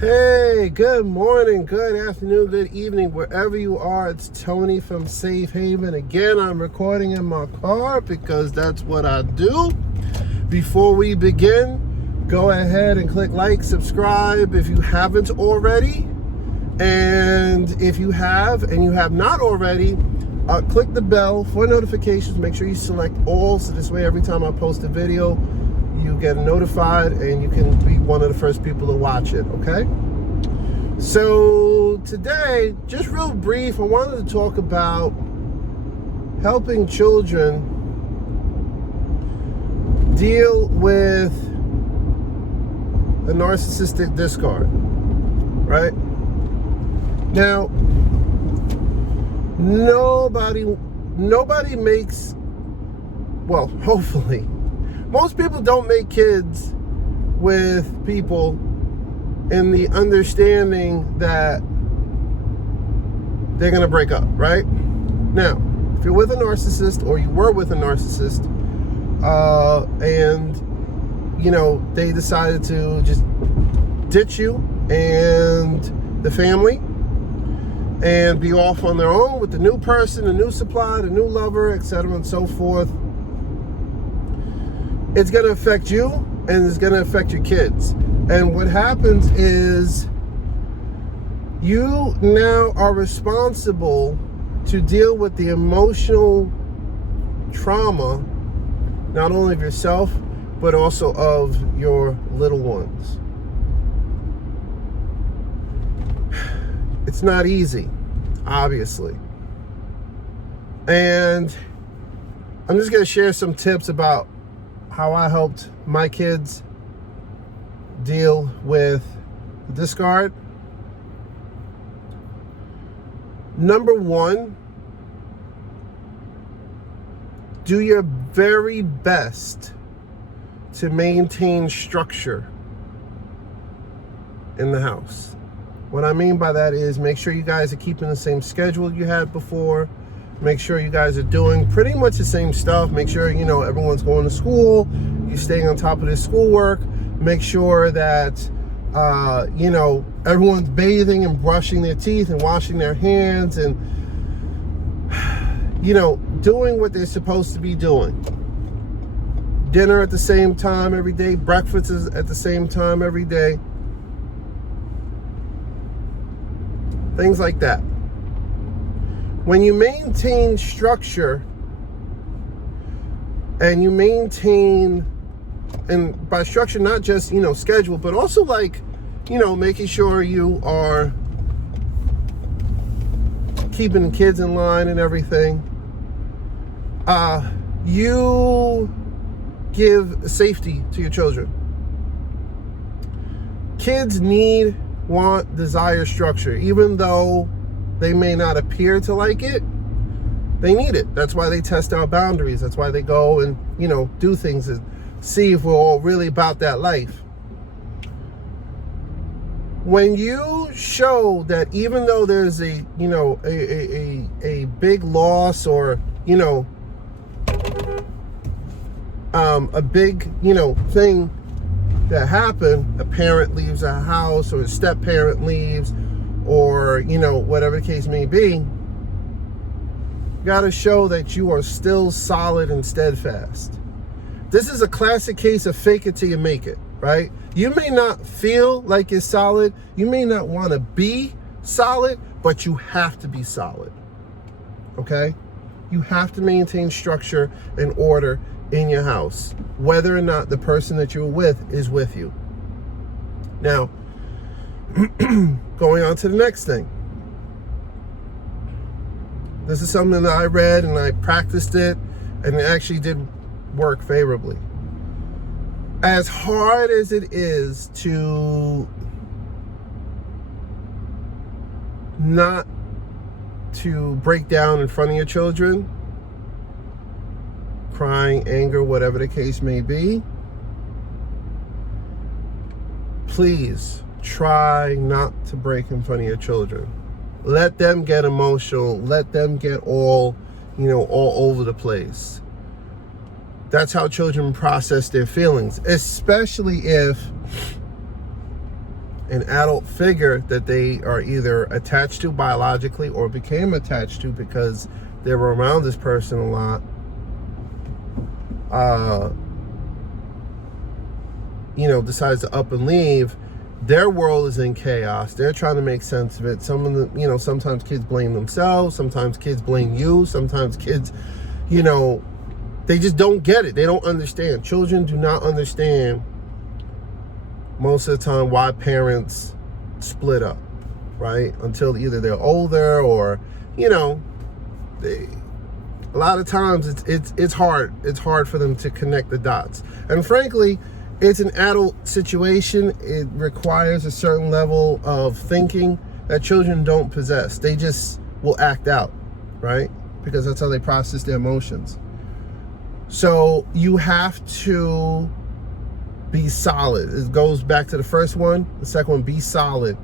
Hey, good morning, good afternoon, good evening, wherever you are. It's Tony from Safe Haven. Again, I'm recording in my car because that's what I do. Before we begin, go ahead and click like, subscribe if you haven't already. And if you have and you have not already, click the bell for notifications. Make sure you select all, so this way every time I post a video, you get notified and you can be one of the first people to watch it, okay? So today, just real brief, I wanted to talk about helping children deal with a narcissistic discard, right? Now, nobody makes, well, hopefully, most people don't make kids with people in the understanding that they're going to break up, right? Now, if you're with a narcissist or you were with a narcissist and, you know, they decided to just ditch you and the family and be off on their own with the new person, the new supply, the new lover, etc. and so forth, it's going to affect you and it's going to affect your kids. And what happens is you now are responsible to deal with the emotional trauma, not only of yourself, but also of your little ones. It's not easy, obviously. And I'm just going to share some tips about how I helped my kids deal with discard. Number one, do your very best to maintain structure in the house. What I mean by that is make sure you guys are keeping the same schedule you had before. Make sure you guys are doing pretty much the same stuff. Make sure, you know, everyone's going to school. You're staying on top of their schoolwork. Make sure that, you know, everyone's bathing and brushing their teeth and washing their hands and, you know, doing what they're supposed to be doing. Dinner at the same time every day. Breakfast is at the same time every day. Things like that. When you maintain structure and you maintain, and by structure, not just, you know, schedule, but also like, you know, making sure you are keeping the kids in line and everything, you give safety to your children. Kids need, want, desire structure, even though they may not appear to like it. They need it. That's why they test our boundaries. That's why they go and, you know, do things and see if we're all really about that life. When you show that even though there's a, you know, a big loss or, you know, a big, you know, thing that happened, a parent leaves a house or a step parent leaves, or, you know, whatever the case may be, you got to show that you are still solid and steadfast. This is a classic case of fake it till you make it, right? You may not feel like you're solid. You may not want to be solid, but you have to be solid, okay? You have to maintain structure and order in your house, whether or not the person that you're with is with you. Now, going on to the next thing. This is something that I read and I practiced it, and it actually did work favorably. As hard as it is to not to break down in front of your children, crying, anger, whatever the case may be, please try not to break in front of your children. Let them get emotional. Let them get all, you know, all over the place. That's how children process their feelings, especially if an adult figure that they are either attached to biologically or became attached to because they were around this person a lot, decides to up and leave, their world is in chaos. They're trying to make sense of it. Some of the, sometimes kids blame themselves. Sometimes kids blame you. Sometimes kids, they just don't get it. They don't understand. Children do not understand most of the time why parents split up, right? Until either they're older or, a lot of times it's hard. It's hard for them to connect the dots. And frankly, it's an adult situation. It requires a certain level of thinking that children don't possess. They just will act out, right? Because that's how they process their emotions. So you have to be solid. It goes back to the first one. The second one, be solid.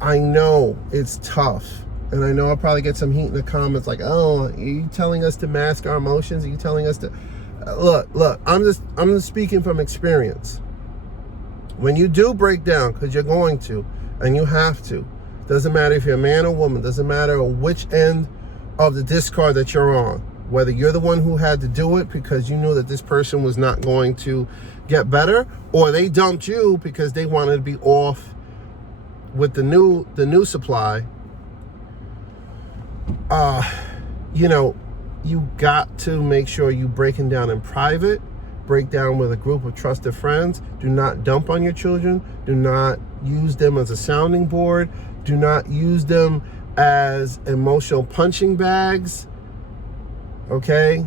I know it's tough. And I know I'll probably get some heat in the comments like, oh, are you telling us to mask our emotions? Are you telling us to... Look, I'm just speaking from experience. When you do break down, because you're going to, and you have to, doesn't matter if you're a man or woman, doesn't matter which end of the discard that you're on, whether you're the one who had to do it because you knew that this person was not going to get better, or they dumped you because they wanted to be off with the new supply. You got to make sure you breaking down in private, break down with a group of trusted friends. Do not dump on your children. Do not use them as a sounding board. Do not use them as emotional punching bags. Okay?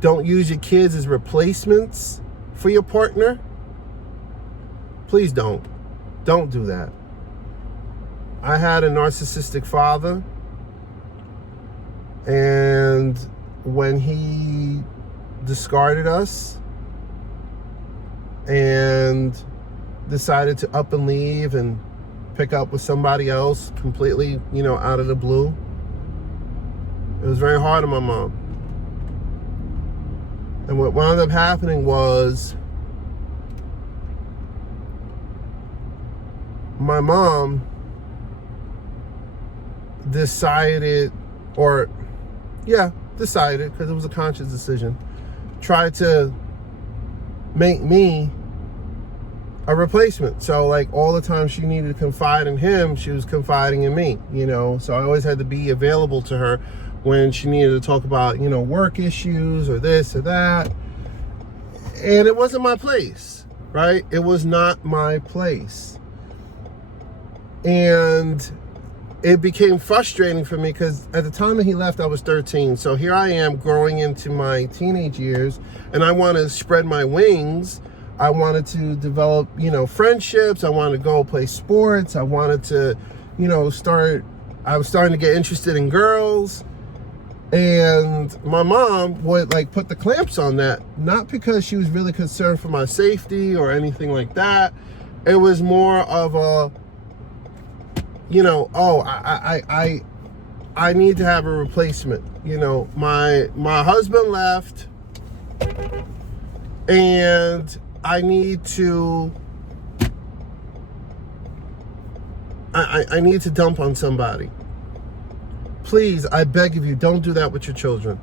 Don't use your kids as replacements for your partner. Please don't. Don't do that. I had a narcissistic father. And when he discarded us and decided to up and leave and pick up with somebody else completely, out of the blue, it was very hard on my mom. And what wound up happening was my mom decided, because it was a conscious decision, tried to make me a replacement. So like all the time she needed to confide in him, she was confiding in me, so I always had to be available to her when she needed to talk about, work issues or this or that. And it wasn't my place, right? It was not my place. And it became frustrating for me because at the time that he left, I was 13. So here I am growing into my teenage years, and I want to spread my wings. I wanted to develop, friendships. I wanted to go play sports. I wanted to, I was starting to get interested in girls. And my mom would put the clamps on that, not because she was really concerned for my safety or anything like that. It was more of a, I need to have a replacement. My husband left, and I need to dump on somebody. Please, I beg of you, don't do that with your children.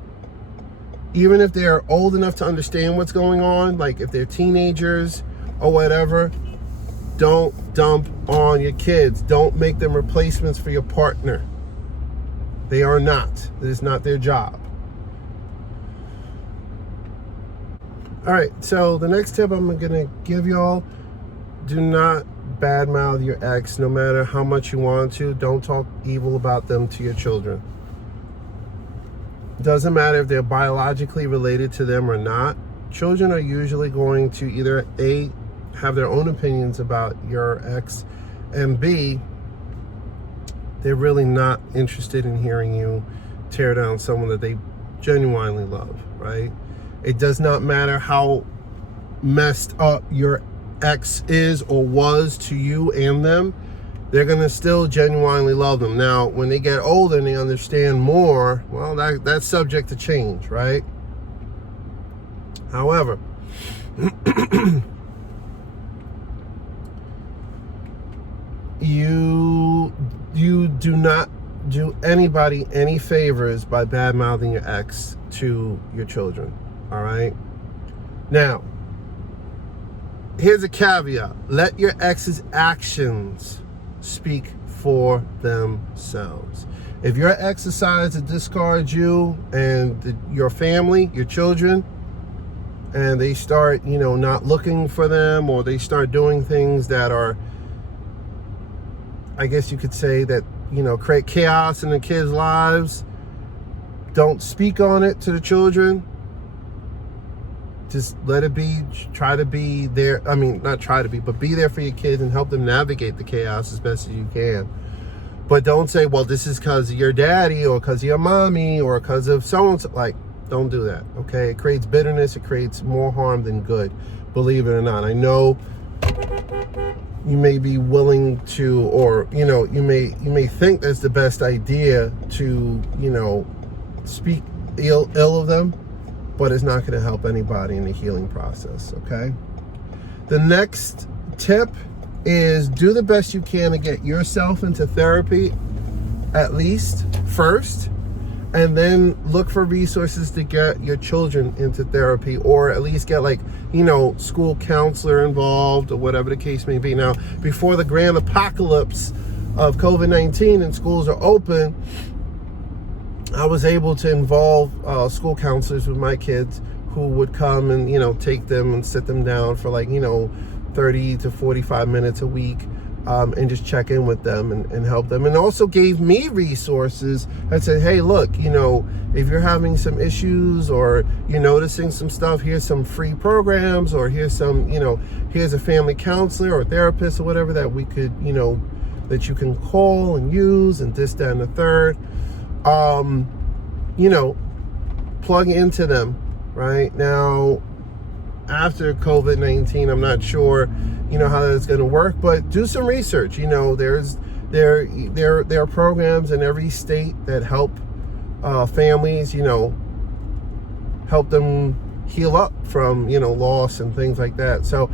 Even if they're old enough to understand what's going on, like if they're teenagers or whatever, don't dump on your kids. Don't make them replacements for your partner. They are not. It is not their job. All right, so the next tip I'm going to give y'all, do not badmouth your ex no matter how much you want to. Don't talk evil about them to your children. Doesn't matter if they're biologically related to them or not. Children are usually going to either A, have their own opinions about your ex, and B, they're really not interested in hearing you tear down someone that they genuinely love, right? It does not matter how messed up your ex is or was to you and them, they're going to still genuinely love them. Now, when they get older and they understand more, well, that's subject to change, right? However, you do not do anybody any favors by bad mouthing your ex to your children. All right. Now, here's a caveat. Let your ex's actions speak for themselves. If your ex decides to discard you and your family, your children, and they start, not looking for them, or they start doing things that are, I guess you could say that, create chaos in the kids' lives, don't speak on it to the children. Just let it be. Try to be there. I mean, not try to be, but be there for your kids and help them navigate the chaos as best as you can. But don't say, well, this is because of your daddy or because of your mommy or because of so-and-so. Like, don't do that, okay? It creates bitterness. It creates more harm than good, believe it or not. I know you may be willing to, or, you may think that's the best idea to, speak ill of them, but it's not going to help anybody in the healing process, okay? The next tip is do the best you can to get yourself into therapy at least first, and then look for resources to get your children into therapy, or at least get school counselor involved or whatever the case may be. Now, before the grand apocalypse of COVID-19 and schools are open, I was able to involve school counselors with my kids who would come and, take them and sit them down for 30 to 45 minutes a week and just check in with them and help them. And also gave me resources that said, hey, look, if you're having some issues or you're noticing some stuff, here's some free programs, or here's some, here's a family counselor or therapist or whatever that we could, that you can call and use, and this, that, and the third. Plug into them right now. After COVID-19, I'm not sure, how that's going to work, but do some research. There are programs in every state that help families, help them heal up from, loss and things like that. So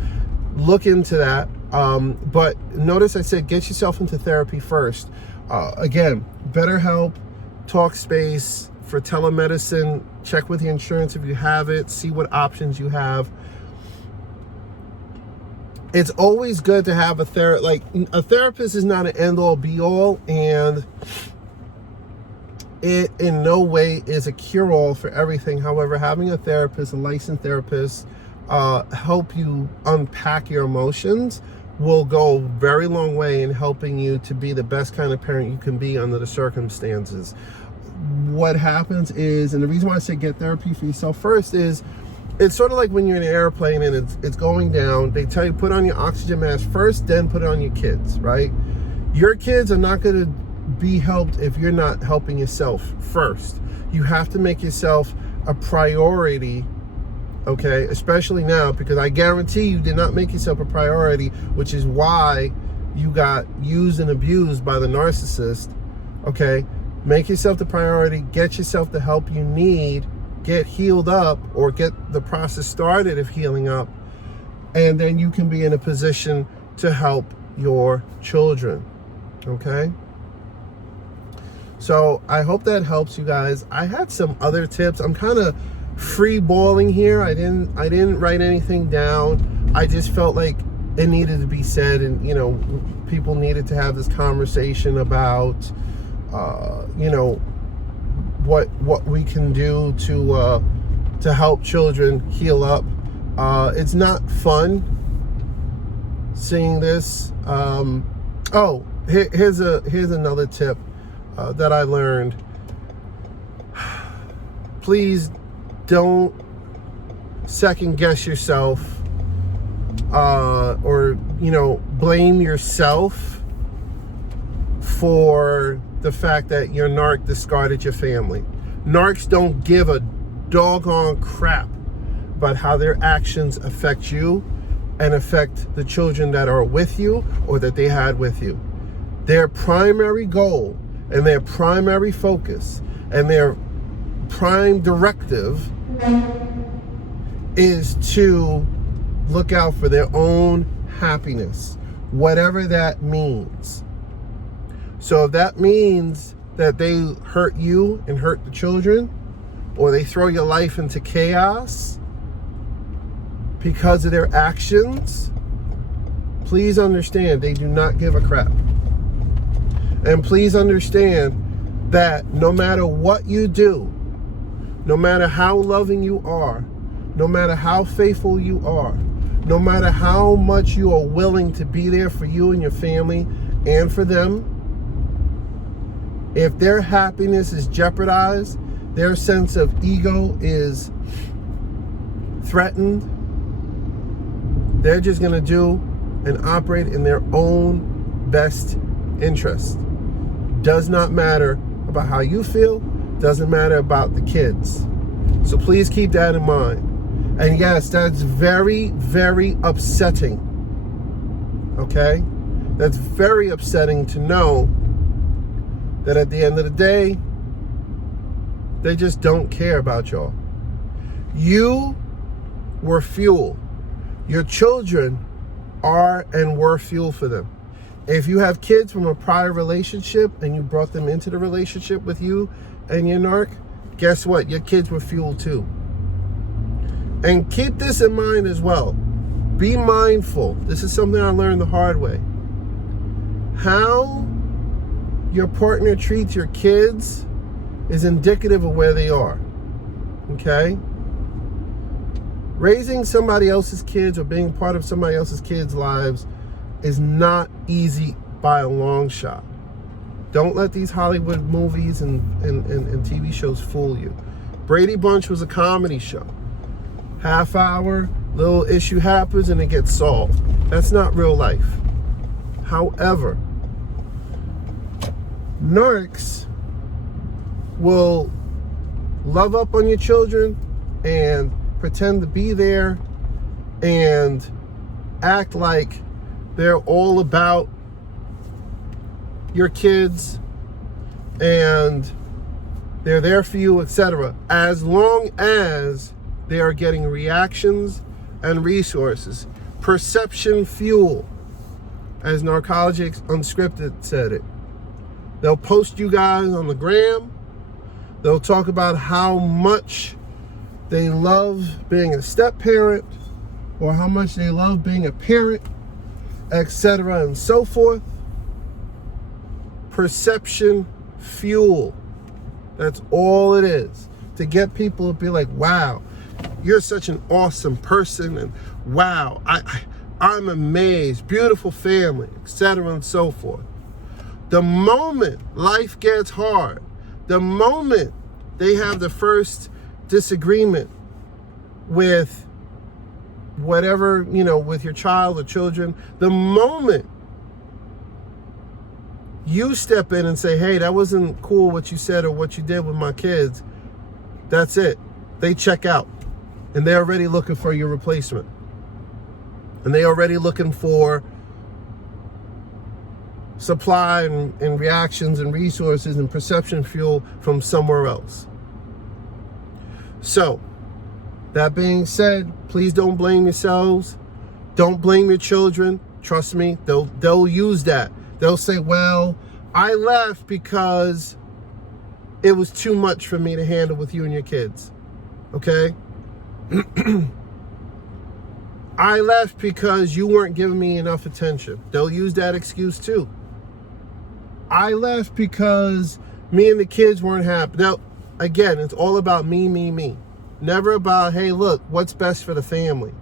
look into that. But notice I said, get yourself into therapy first. Again, BetterHelp, Talkspace for telemedicine. Check with your insurance if you have it. See what options you have. It's always good to have a therapist is not an end-all be-all, and it in no way is a cure-all for everything. However, having a therapist, a licensed therapist, help you unpack your emotions will go a very long way in helping you to be the best kind of parent you can be under the circumstances. What happens is, and the reason why I say get therapy for yourself first is, it's sort of like when you're in an airplane and it's going down. They tell you put on your oxygen mask first, then put it on your kids, right? Your kids are not going to be helped if you're not helping yourself first. You have to make yourself a priority, okay? Especially now, because I guarantee you did not make yourself a priority, which is why you got used and abused by the narcissist, okay? Make yourself the priority. Get yourself the help you need. Get healed up, or get the process started of healing up, and then you can be in a position to help your children, okay? So I hope that helps you guys. I had some other tips. I'm kind of free balling here. I didn't write anything down. I just felt like it needed to be said, and people needed to have this conversation about what we can do to help children heal up. It's not fun seeing this. Here's another tip that I learned. Please don't second guess yourself or blame yourself for the fact that your narc discarded your family. Narcs don't give a doggone crap about how their actions affect you and affect the children that are with you or that they had with you. Their primary goal and their primary focus and their prime directive is to look out for their own happiness, whatever that means. So if that means that they hurt you and hurt the children, or they throw your life into chaos because of their actions, please understand they do not give a crap. And please understand that no matter what you do, no matter how loving you are, no matter how faithful you are, no matter how much you are willing to be there for you and your family and for them, if their happiness is jeopardized, their sense of ego is threatened, they're just going to do and operate in their own best interest. Does not matter about how you feel, doesn't matter about the kids. So please keep that in mind. And yes, that's very, very upsetting. Okay? That's very upsetting to know that at the end of the day, they just don't care about y'all. You were fuel. Your children are and were fuel for them. If you have kids from a prior relationship and you brought them into the relationship with you and your narc, guess what? Your kids were fuel too. And keep this in mind as well. Be mindful. This is something I learned the hard way. How your partner treats your kids is indicative of where they are. Okay? Raising somebody else's kids or being part of somebody else's kids' lives is not easy by a long shot. Don't let these Hollywood movies and TV shows fool you. Brady Bunch was a comedy show. Half hour, little issue happens and it gets solved. That's not real life. However, narcs will love up on your children and pretend to be there and act like they're all about your kids and they're there for you, etc. As long as they are getting reactions and resources. Perception fuel, as Narcologics Unscripted said it. They'll post you guys on the gram. They'll talk about how much they love being a step parent or how much they love being a parent, etc. and so forth. Perception fuel. That's all it is. To get people to be like, wow, you're such an awesome person, and wow, I'm amazed, beautiful family, etc. and so forth. The moment life gets hard, the moment they have the first disagreement with whatever, with your child or children, the moment you step in and say, hey, that wasn't cool what you said or what you did with my kids, that's it. They check out. And they're already looking for your replacement. And they're already looking for supply and reactions and resources and perception fuel from somewhere else. So, that being said, please don't blame yourselves. Don't blame your children. Trust me, they'll use that. They'll say, well, I left because it was too much for me to handle with you and your kids. Okay? I left because you weren't giving me enough attention. They'll use that excuse too. I left because me and the kids weren't happy. Now, again, it's all about me, me, me. Never about, hey, look, what's best for the family.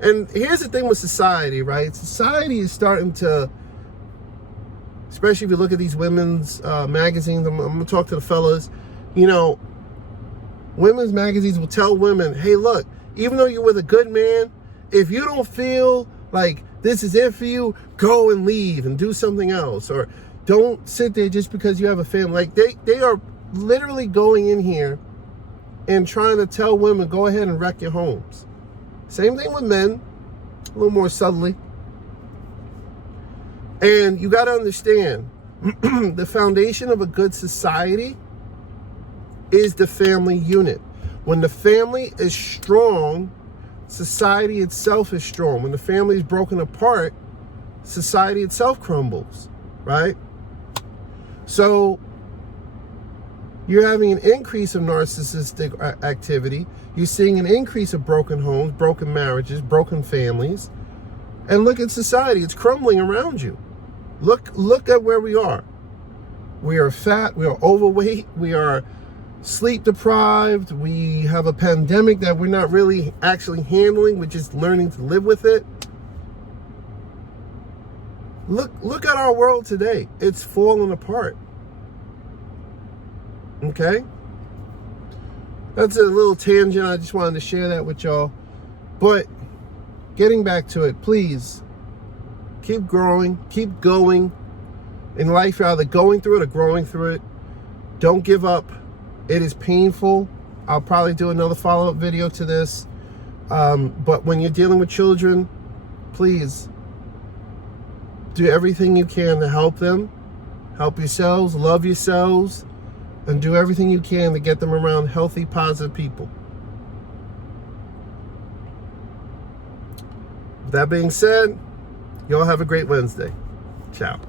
And here's the thing with society, right? Society is starting to, especially if you look at these women's magazines, I'm going to talk to the fellas, women's magazines will tell women, hey, look, even though you're with a good man, if you don't feel like this is it for you, go and leave and do something else. Or don't sit there just because you have a family. Like they are literally going in here and trying to tell women, go ahead and wreck your homes. Same thing with men, a little more subtly. And you got to understand, the foundation of a good society is the family unit. When the family is strong, society itself is strong. When the family is broken apart, society itself crumbles, right? So you're having an increase of narcissistic activity. You're seeing an increase of broken homes, broken marriages, broken families. And look at society. It's crumbling around you. Look at where we are. We are fat. We are overweight. We are sleep deprived. We have a pandemic that we're not really actually handling. We're just learning to live with it. Look at our world today. It's falling apart. Okay? That's a little tangent. I just wanted to share that with y'all. But getting back to it, please keep growing, keep going. In life, you're either going through it or growing through it. Don't give up. It is painful. I'll probably do another follow-up video to this. But when you're dealing with children, please do everything you can to help them. Help yourselves, love yourselves, and do everything you can to get them around healthy, positive people. With that being said, y'all have a great Wednesday. Ciao.